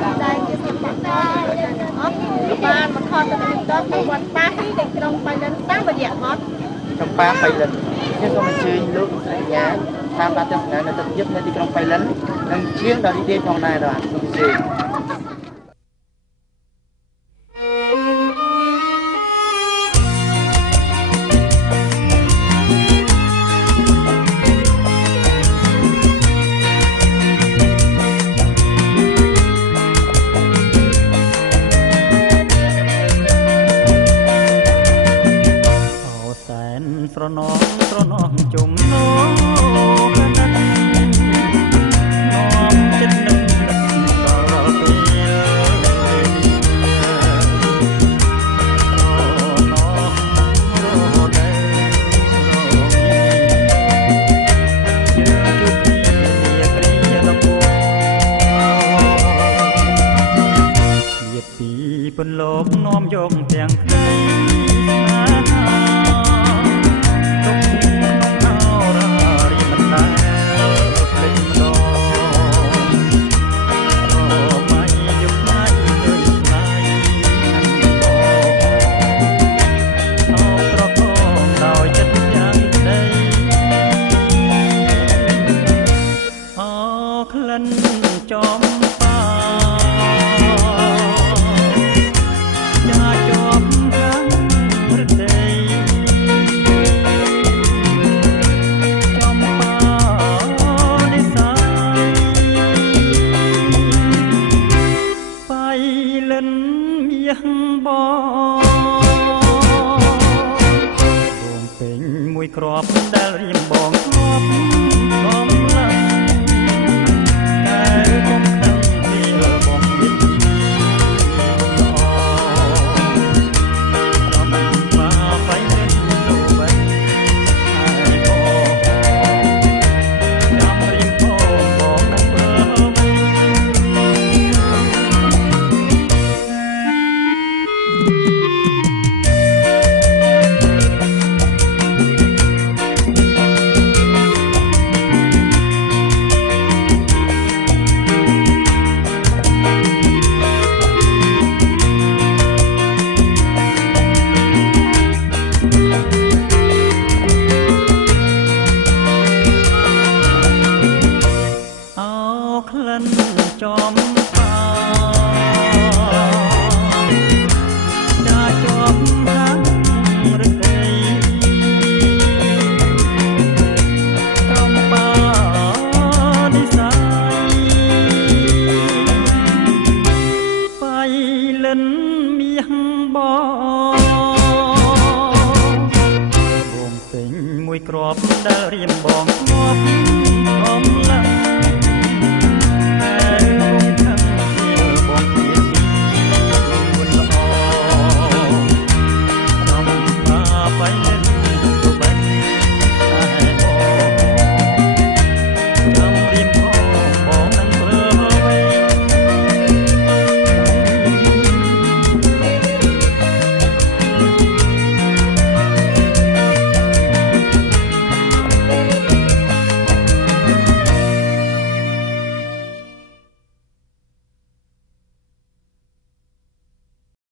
đạiជាសិល្បករអត់បានមកខំទៅទីតទៅវត្តប៉ាទីក្រុងបៃលិនតាមរយៈមកចំប៉ាបៃលិនខ្ញុំក៏អញ្ជើញលោកអញ្ញាតាមដានទស្សនានៅទឹកយប់នៅទីក្រុងបៃលិននិងជាងដល់រីករាយផងដែរបាទសូមអញ្ជើញស្រណងស្រណងជុំនោកណាស់នាំចិត្តនឹកដល់ពេលណោរនៅយើងជួបគ្នាគ្រាដល់ពងជាតិពីពន្លកនាំយកទាំងក្តីគ្រាប់ដែលរៀមបងធ្លាប់កំឡាំងតែកុំខឹងពេលបងនិយាយចំបាបៃលិនទៅវិញហើយបងចាំរៀមបងនឹងធ្វើចំបាចាជាប់ហាងរដីចំបានិស័យបៃលិនមាសបងពេញមួយគ្រាប់ដែលរៀមបងធ្លាប់អំឡាំងFind it.